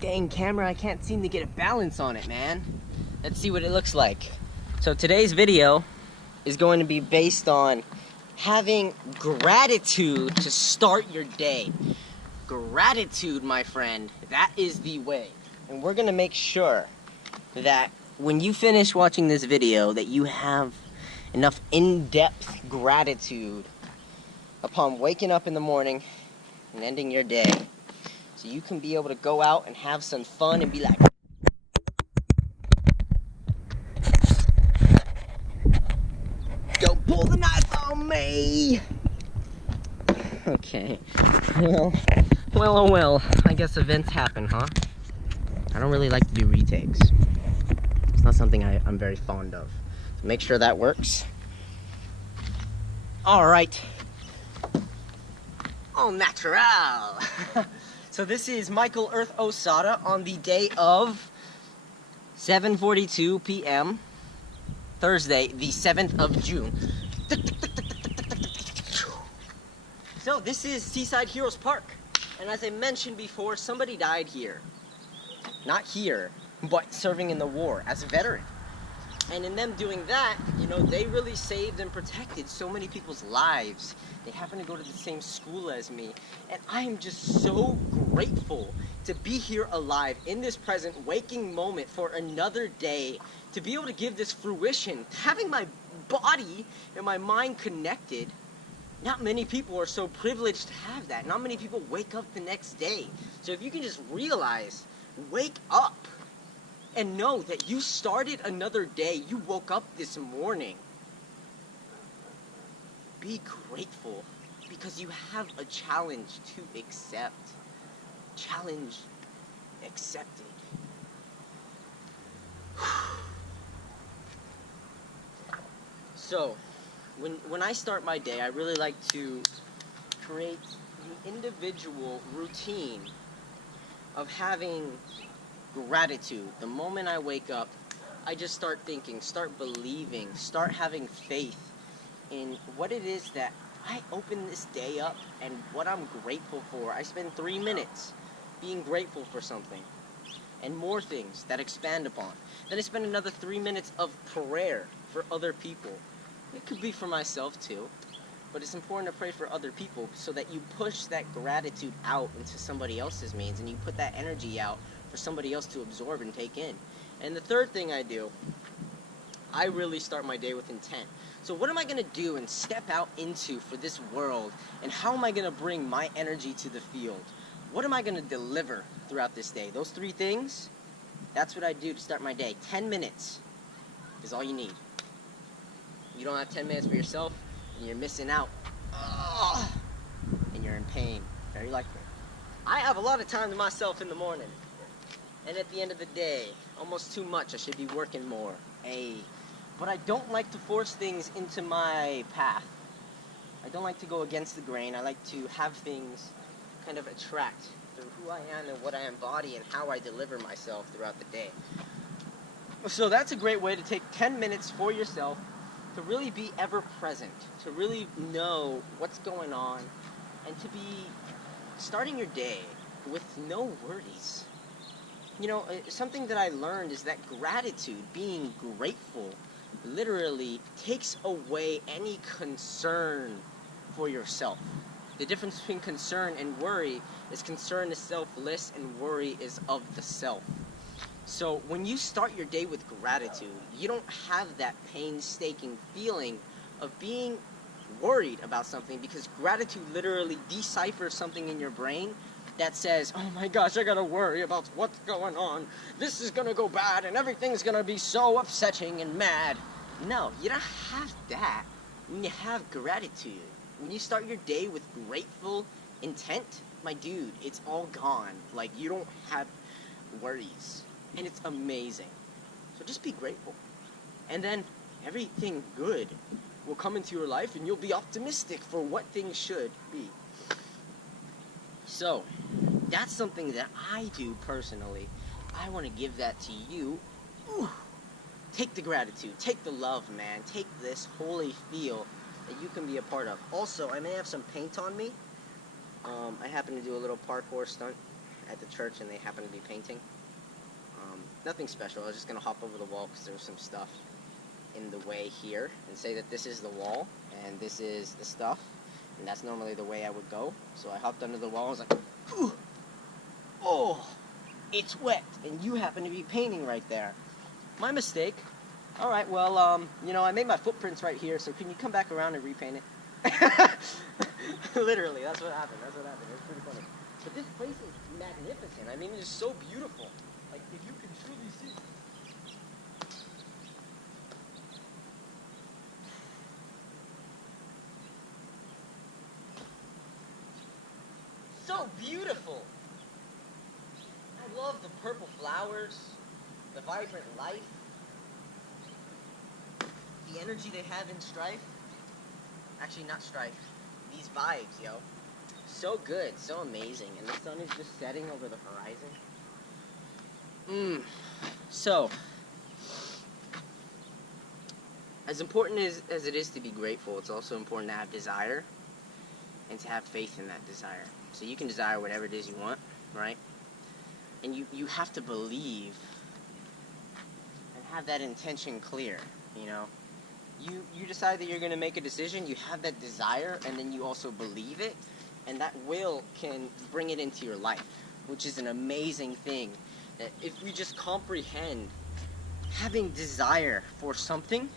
Dang camera, I can't seem to get a balance on it, man. Let's see what it looks like. So today's video is going to be based on having gratitude to start your day. Gratitude, my friend, that is the way. And we're gonna make sure that when you finish watching this video that you have enough in-depth gratitude upon waking up in the morning and ending your day, so you can be able to go out and have some fun and be like, don't pull the knife on me! Okay, well, I guess events happen, huh? I don't really like to do retakes. It's not something I'm very fond of. So make sure that works. Alright. Au natural! So this is Michael Earth Osada on the day of 7:42 p.m. Thursday, the 7th of June. So this is Seaside Heroes Park. And as I mentioned before, somebody died here. Not here, but serving in the war as a veteran. And in them doing that, you know, they really saved and protected so many people's lives. They happen to go to the same school as me. And I am just so grateful to be here alive in this present waking moment for another day, to be able to give this fruition, having my body and my mind connected. Not many people are so privileged to have that. Not many people wake up the next day. So if you can just realize, wake up. And know that you started another day. You woke up this morning. Be grateful because you have a challenge to accept. Challenge accepted. So, when I start my day, I really like to create the individual routine of having gratitude. The moment I wake up, I just start thinking, start believing, start having faith in what it is that I open this day up and what I'm grateful for. I spend 3 minutes being grateful for something and more things that expand upon. Then I spend another 3 minutes of prayer for other people. It could be for myself too, but it's important to pray for other people so that you push that gratitude out into somebody else's means and you put that energy out for somebody else to absorb and take in. And the third thing I do, I really start my day with intent. So what am I going to do and step out into for this world, and how am I going to bring my energy to the field? What am I going to deliver throughout this day? Those 3 things, that's what I do to start my day. 10 minutes is all you need. You don't have 10 minutes for yourself, and you're missing out. And you're in pain, very likely. I have a lot of time to myself in the morning. And at the end of the day, almost too much. I should be working more. But I don't like to force things into my path. I don't like to go against the grain. I like to have things kind of attract through who I am and what I embody and how I deliver myself throughout the day. So that's a great way to take 10 minutes for yourself to really be ever present, to really know what's going on, and to be starting your day with no worries. You know, something that I learned is that gratitude, being grateful, literally takes away any concern for yourself. The difference between concern and worry is concern is selfless and worry is of the self. So when you start your day with gratitude, you don't have that painstaking feeling of being worried about something, because gratitude literally deciphers something in your brain that says, oh my gosh, I gotta worry about what's going on. This is gonna go bad and everything's gonna be so upsetting and mad. No, you don't have that when you have gratitude. When you start your day with grateful intent, my dude, it's all gone. Like, you don't have worries. And it's amazing. So just be grateful. And then everything good will come into your life and you'll be optimistic for what things should be. So, that's something that I do personally. I want to give that to you. Ooh. Take the gratitude, take the love, man. Take this holy feel that you can be a part of. Also, I may have some paint on me. I happen to do a little parkour stunt at the church and they happened to be painting. Nothing special. I was just going to hop over the wall because there was some stuff in the way here and say that this is the wall and this is the stuff, and that's normally the way I would go. So I hopped under the wall. I was like, "Ooh, oh, it's wet," and you happen to be painting right there. My mistake. All right, well, you know, I made my footprints right here, so can you come back around and repaint it? Literally, that's what happened. That's what happened. It was pretty funny. But this place is magnificent. I mean, it's so beautiful. Like, if you can truly see. So beautiful. I love the purple flowers, the vibrant life, the energy they have in Strife. Actually, not Strife. These vibes, yo. So good, so amazing. And the sun is just setting over the horizon. So, as important as it is to be grateful, it's also important to have desire and to have faith in that desire. So you can desire whatever it is you want, right? And you have to believe and have that intention clear, you know? You decide that you're going to make a decision, you have that desire, and then you also believe it, and that will can bring it into your life, which is an amazing thing. That if we just comprehend having desire for something,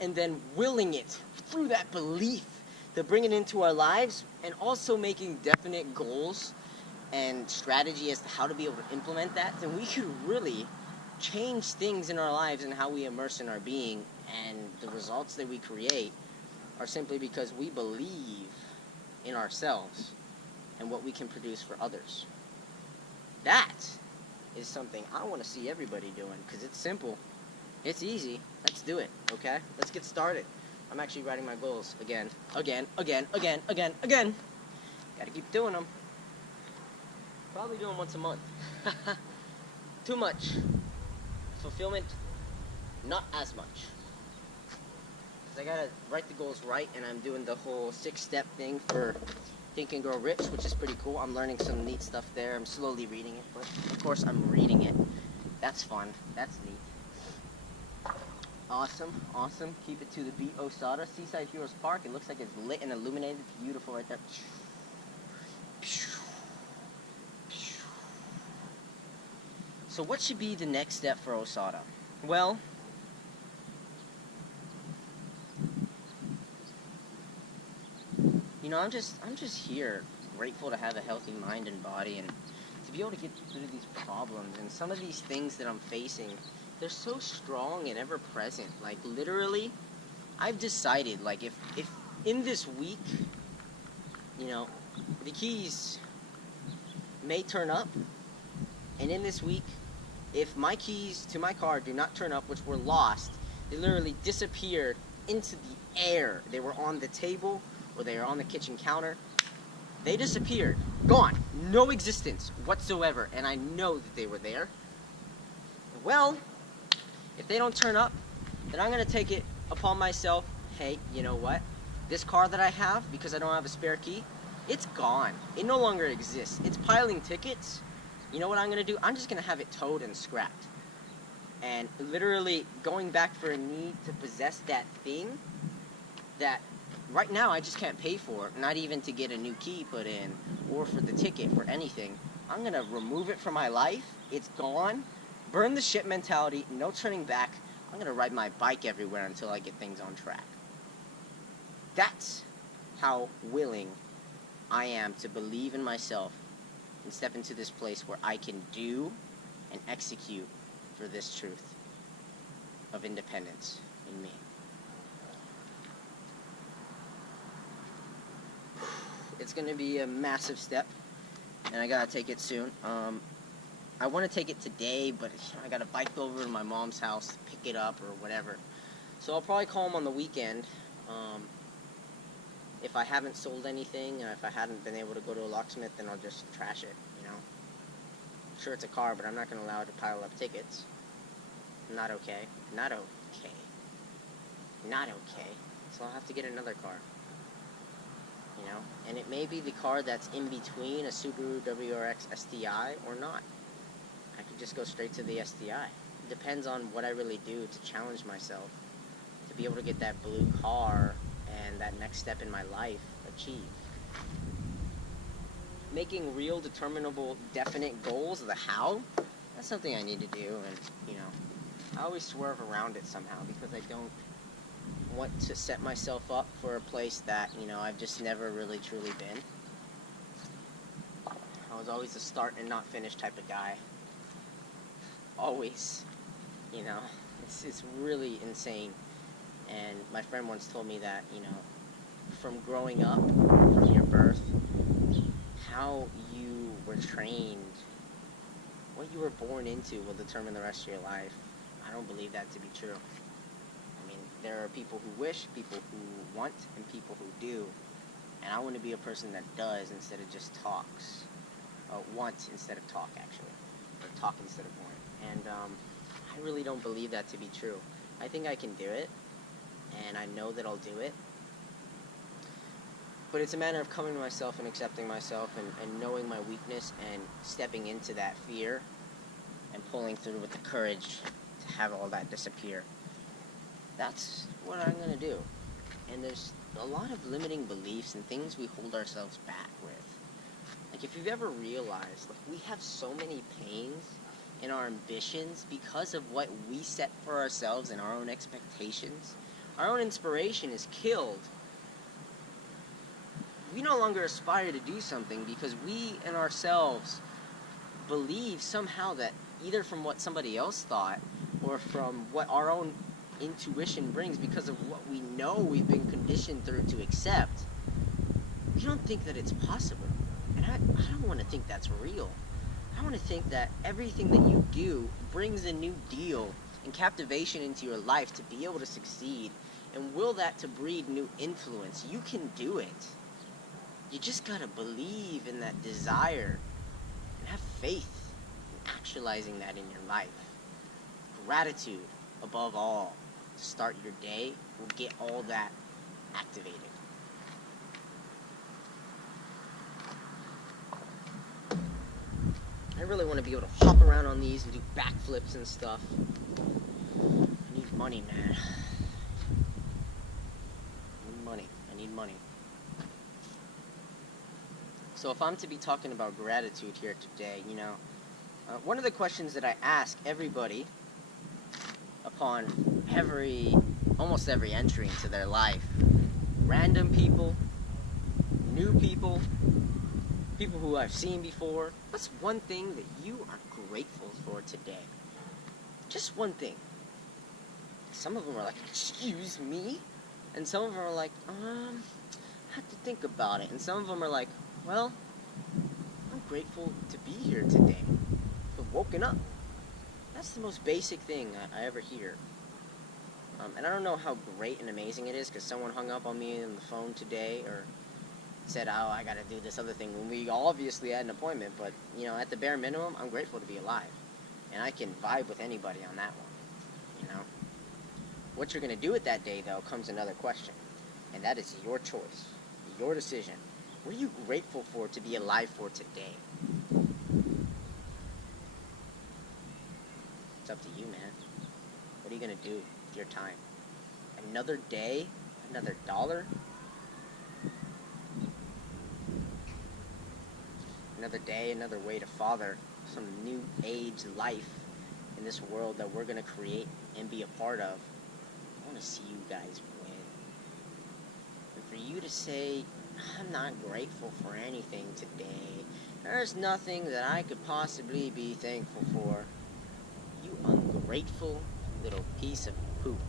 and then willing it through that belief to bring it into our lives, and also making definite goals and strategy as to how to be able to implement that, then we could really change things in our lives and how we immerse in our being, and the results that we create are simply because we believe in ourselves and what we can produce for others. That is something I want to see everybody doing, because it's simple, it's easy. Let's do it, okay? Let's get started. I'm actually writing my goals again. Gotta keep doing them. Probably doing once a month. Too much. Fulfillment, not as much. Because I gotta write the goals right, and I'm doing the whole 6-step thing for Think and Grow Rich, which is pretty cool. I'm learning some neat stuff there. I'm slowly reading it, but of course I'm reading it. That's fun. That's neat. Awesome, awesome. Keep it to the beat, Osada. Seaside Heroes Park. It looks like it's lit and illuminated. It's beautiful right there. So what should be the next step for Osada? Well, you know, I'm just here, grateful to have a healthy mind and body, and to be able to get through these problems. And some of these things that I'm facing, they're so strong and ever present. Like, literally, I've decided, like, if in this week, you know, the keys may turn up, and in this week, if my keys to my car do not turn up, which were lost, they literally disappeared into the air. They were on the table, or they were on the kitchen counter. They disappeared. Gone. No existence whatsoever. And I know that they were there. Well, if they don't turn up, then I'm going to take it upon myself. Hey, you know what? This car that I have, because I don't have a spare key, it's gone. It no longer exists. It's piling tickets. You know what I'm going to do? I'm just going to have it towed and scrapped. And literally going back for a need to possess that thing that right now I just can't pay for, not even to get a new key put in or for the ticket for anything. I'm going to remove it from my life. It's gone. Burn the shit mentality. No turning back. I'm going to ride my bike everywhere until I get things on track. That's how willing I am to believe in myself and step into this place where I can do and execute for this truth of independence in me. It's going to be a massive step, and I got to take it soon. I want to take it today, but I got to bike over to my mom's house to pick it up or whatever. So I'll probably call him on the weekend. If I haven't sold anything, and if I hadn't been able to go to a locksmith, then I'll just trash it, you know. Sure, it's a car, but I'm not going to allow it to pile up tickets. Not okay. Not okay. Not okay. So I'll have to get another car. you know? And it may be the car that's in between a Subaru WRX STI or not. I could just go straight to the STI. It depends on what I really do to challenge myself to be able to get that blue car and that next step in my life achieved. Making real, determinable, definite goals, the how, that's something I need to do, and, you know, I always swerve around it somehow because I don't want to set myself up for a place that, you know, I've just never really truly been. I was always a start and not finish type of guy. Always, you know, it's really insane. And my friend once told me that, you know, from growing up, from your birth, how you were trained, what you were born into will determine the rest of your life. I don't believe that to be true. I mean, there are people who wish, people who want, and people who do. And I want to be a person that does instead of just talks. Want instead of talk, actually. Or talk instead of want. And I really don't believe that to be true. I think I can do it, and I know that I'll do it. But it's a matter of coming to myself and accepting myself and knowing my weakness and stepping into that fear and pulling through with the courage to have all that disappear. That's what I'm going to do. And there's a lot of limiting beliefs and things we hold ourselves back with. Like, if you've ever realized, like, we have so many pains in our ambitions because of what we set for ourselves and our own expectations. Our own inspiration is killed. We no longer aspire to do something because we in ourselves believe somehow that either from what somebody else thought or from what our own intuition brings because of what we know we've been conditioned through to accept, we don't think that it's possible. And I don't want to think that's real. I want to think that everything that you do brings a new deal and captivation into your life to be able to succeed and will that to breed new influence. You can do it. You just gotta believe in that desire and have faith in actualizing that in your life. Gratitude, above all, to start your day will get all that activated. I really want to be able to hop around on these and do backflips and stuff. I need money, man. I need money. So if I'm to be talking about gratitude here today, you know, one of the questions that I ask everybody upon almost every entry into their life, random people, new people, people who I've seen before, what's one thing that you are grateful for today? Just one thing. Some of them are like, excuse me? And some of them are like, I have to think about it. And some of them are like, well, I'm grateful to be here today, to have woken up. That's the most basic thing I ever hear. And I don't know how great and amazing it is, because someone hung up on me on the phone today, or said, oh, I gotta do this other thing, when we obviously had an appointment, but, you know, at the bare minimum, I'm grateful to be alive. And I can vibe with anybody on that one, you know? What you're gonna do with that day, though, comes another question. And that is your choice, your decision. What are you grateful for to be alive for today? It's up to you, man. What are you going to do with your time? Another day? Another dollar? Another day, another way to father some new age life in this world that we're going to create and be a part of. I want to see you guys win. And for you to say, I'm not grateful for anything today. There's nothing that I could possibly be thankful for. You ungrateful little piece of poop.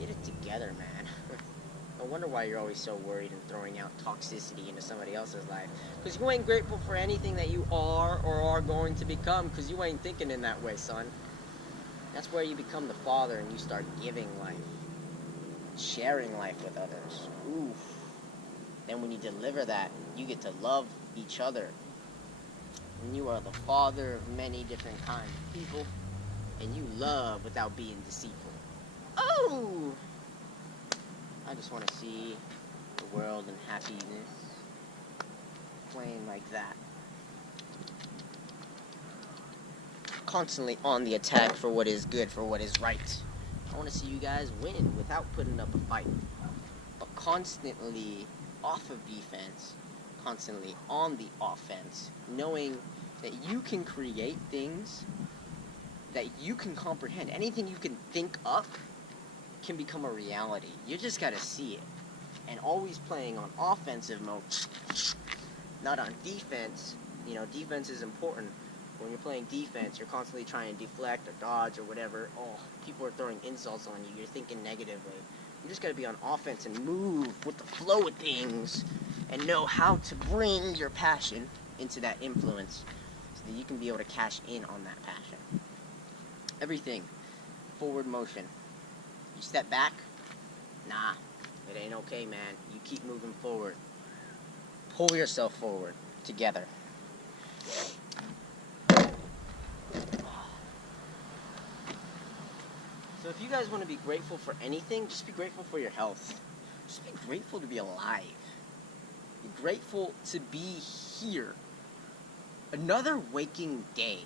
Get it together, man. No wonder why you're always so worried and throwing out toxicity into somebody else's life. Because you ain't grateful for anything that you are or are going to become, because you ain't thinking in that way, son. That's where you become the father and you start giving life. Sharing life with others. Oof. Then when you deliver that, you get to love each other. And you are the father of many different kinds of people. And you love without being deceitful. Oh! I just want to see the world and happiness. Playing like that. Constantly on the attack for what is good, for what is right. I want to see you guys win without putting up a fight. But constantly off of defense, constantly on the offense, knowing that you can create things that you can comprehend. Anything you can think up can become a reality. You just gotta see it. And always playing on offensive mode, not on defense. You know, defense is important. When you're playing defense, you're constantly trying to deflect or dodge or whatever. Oh, people are throwing insults on you. You're thinking negatively. You just gotta be on offense and move with the flow of things and know how to bring your passion into that influence so that you can be able to cash in on that passion. Everything. Forward motion. You step back, nah, it ain't okay, man. You keep moving forward. Pull yourself forward together. So if you guys want to be grateful for anything, just be grateful for your health. Just be grateful to be alive. Be grateful to be here. Another waking day.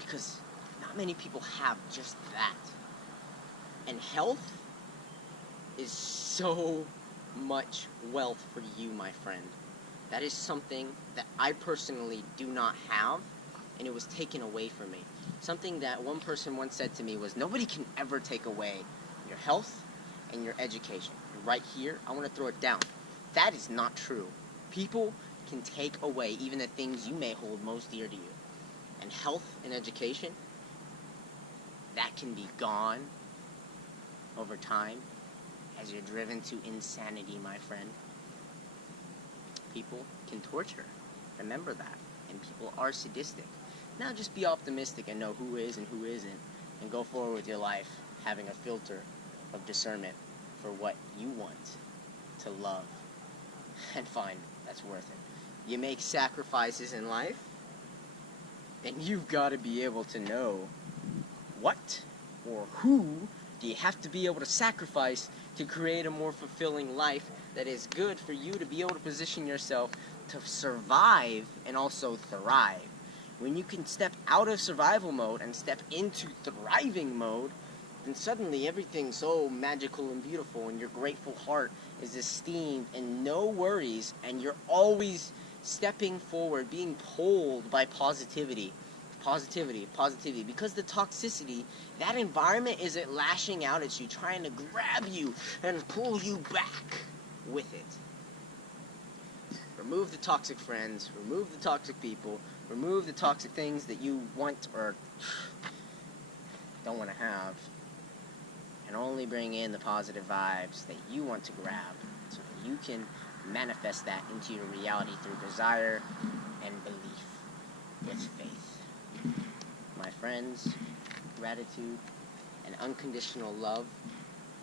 Because not many people have just that. And health is so much wealth for you, my friend. That is something that I personally do not have, and it was taken away from me. Something that one person once said to me was, nobody can ever take away your health and your education. Right here, I want to throw it down. That is not true. People can take away even the things you may hold most dear to you. And health and education, that can be gone over time as you're driven to insanity, my friend. People can torture. Remember that. And people are sadistic. Now just be optimistic and know who is and who isn't, and go forward with your life having a filter of discernment for what you want to love and find that's worth it. You make sacrifices in life, then you've got to be able to know what or who do you have to be able to sacrifice to create a more fulfilling life that is good for you to be able to position yourself to survive and also thrive. When you can step out of survival mode and step into thriving mode, then suddenly everything's so magical and beautiful, and your grateful heart is esteemed and no worries, and you're always stepping forward, being pulled by positivity. Positivity, because the toxicity, that environment isn't lashing out at you, trying to grab you and pull you back with it. Remove the toxic friends, remove the toxic people, remove the toxic things that you want or don't want to have, and only bring in the positive vibes that you want to grab so that you can manifest that into your reality through desire and belief with faith. My friends, gratitude and unconditional love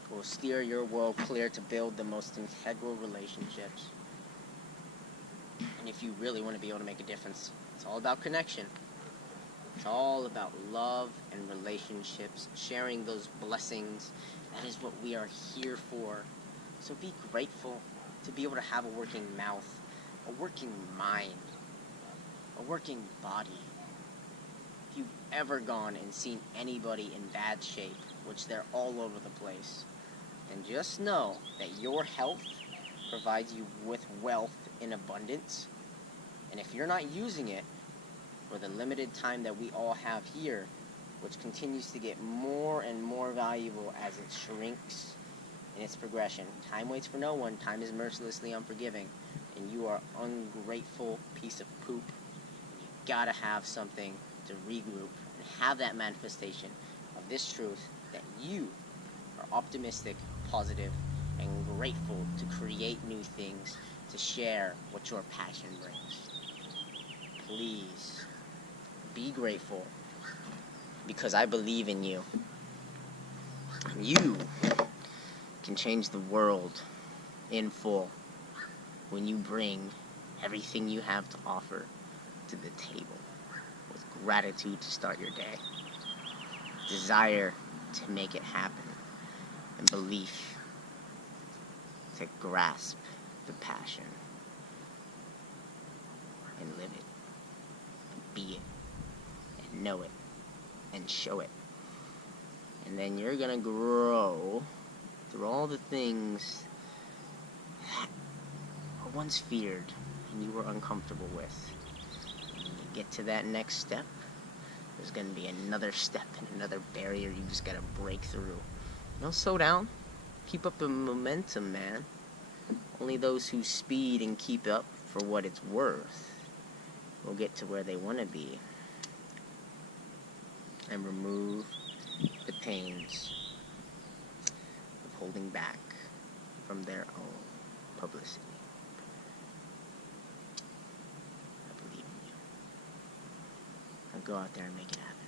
will steer your world clear to build the most integral relationships. And if you really want to be able to make a difference, it's all about connection. It's all about love and relationships, sharing those blessings. That is what we are here for. So be grateful to be able to have a working mouth, a working mind, a working body. If you've ever gone and seen anybody in bad shape, which they're all over the place, then just know that your health provides you with wealth in abundance. And if you're not using it for the limited time that we all have here, which continues to get more and more valuable as it shrinks in its progression. Time waits for no one. Time is mercilessly unforgiving. And you are an ungrateful piece of poop. You gotta have something to regroup and have that manifestation of this truth that you are optimistic, positive, and grateful to create new things, to share what your passion brings. Please be grateful, because I believe in you. You can change the world in full when you bring everything you have to offer to the table with gratitude to start your day, desire to make it happen, and belief to grasp the passion and live it, and be it, and know it, and show it. And then you're gonna grow through all the things that were once feared and you were uncomfortable with. And when you get to that next step, there's gonna be another step and another barrier you just gotta break through. Don't slow down. Keep up the momentum, man. Only those who speed and keep up for what it's worth will get to where they want to be and remove the pains of holding back from their own publicity. I believe in you. Now go out there and make it happen.